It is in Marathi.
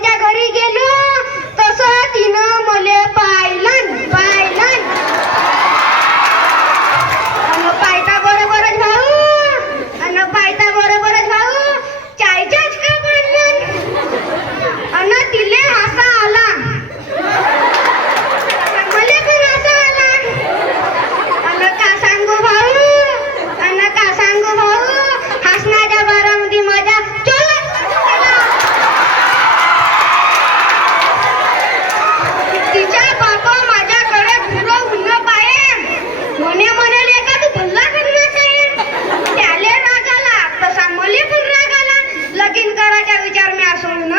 मावशीच्या घरी गेलो तसं तिनं मले पाहिलं पायता बरोबरच भाऊ चायच्याच का पडलं तिले हसा आला मले पण हसा आला का सांगू भाऊ हसण्याच्या बारामध्ये माझ्या तिच्या बाबा माझ्याकडे पुरं हुन्न पाये म्हणाले का तू भल्ला करणार आहे त्याले राग आला तसा मले पण राग आला लगीन करायचा विचार मी सोडून